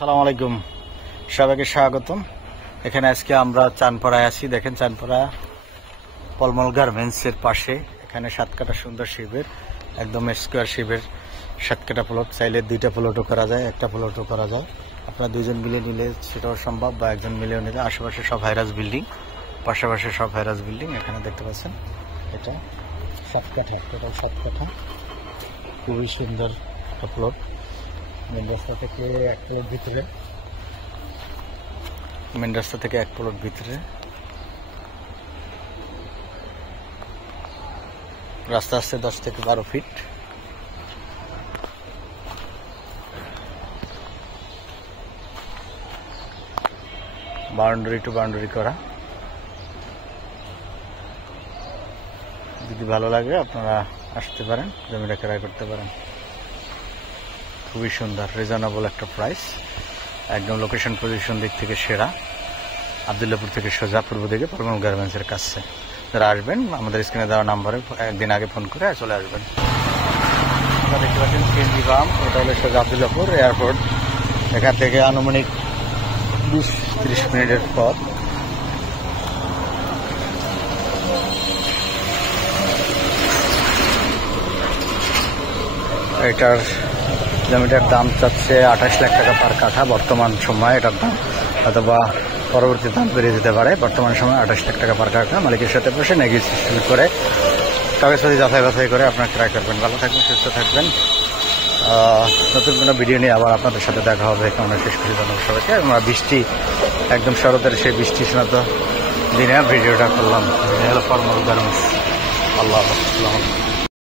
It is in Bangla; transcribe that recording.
আসসালামু আলাইকুম, সবাইকে স্বাগতম। এখানে আজকে আমরা চানপাড়ায় আছি। দেখেন, চানপাড়া পলমল গার্মেন্টসের পাশে এখানে 7 কাঠা সুন্দর শিবের, একদম স্কোয়ার শিবের 7 কাঠা প্লট। চাইলে 2টা প্লটও করা যায়, একটা প্লটও করা যায়। আপনারা 2জন মিলে নিলে সেটাও সম্ভব, বা একজন মিলেও নিলে। আশেপাশে সব হাইরাস বিল্ডিং, পাশাপাশি সব হাইরাস বিল্ডিং। এখানে দেখতে পাচ্ছেন এটা 7 কাঠা, টোটাল 7 কাঠা, খুবই সুন্দর একটা প্লট। মেন রাস্তা থেকে 1 প্লট ভিতরে, মেন রাস্তা থেকে 1 প্লট ভিতরে। রাস্তা আসছে 10 থেকে 12 ফিট। বাউন্ডারি টু বাউন্ডারি করা। যদি ভালো লাগে আপনারা আসতে পারেন, জমিটা ক্রয় করতে পারেন। খুবই সুন্দর, রিজনেবল একটা প্রাইস, একদম লোকেশন পজিশন দিক থেকে সেরা। আবদুল্লাপুর থেকে সোজা পূর্ব দিকে পলমল গার্মেন্টসের কাছে। যারা আসবেন আমাদের স্ক্রিনে দেওয়া নাম্বারে একদিন আগে ফোন করে চলে আসবেন। আপনারা দেখতে পাচ্ছেন সিএনজি পাম্প, এটা হলো সোজা আবদুল্লাপুর এয়ারপোর্ট। এখান থেকে আনুমানিক 20-30 মিনিটের পথ। এটার জমিটার দাম চাচ্ছে 28 লাখ টাকা পার কাঠা বর্তমান সময় এটার দাম, অথবা পরবর্তী দাম বেড়ে যেতে পারে। বর্তমান সময় 28 লাখ টাকা পার কাঠা। মালিকের সাথে বসে নেগোসিয়েশন করে, কাগজপত্র যাচাই বাছাই করে আপনারা ক্রয় করবেন। ভালো থাকবেন, সুস্থ থাকবেন। নতুন কোনো ভিডিও নিয়ে আবার আপনাদের সাথে দেখা হবে। আমরা শেষ করি ধন্যবাদ সবাইকে। আমরা বৃষ্টি, একদম শরতের সেই বৃষ্টি স্নাত দিনে ভিডিওটা করলাম। পলমল গার্মেন্টস। আল্লাহ হাফেজ।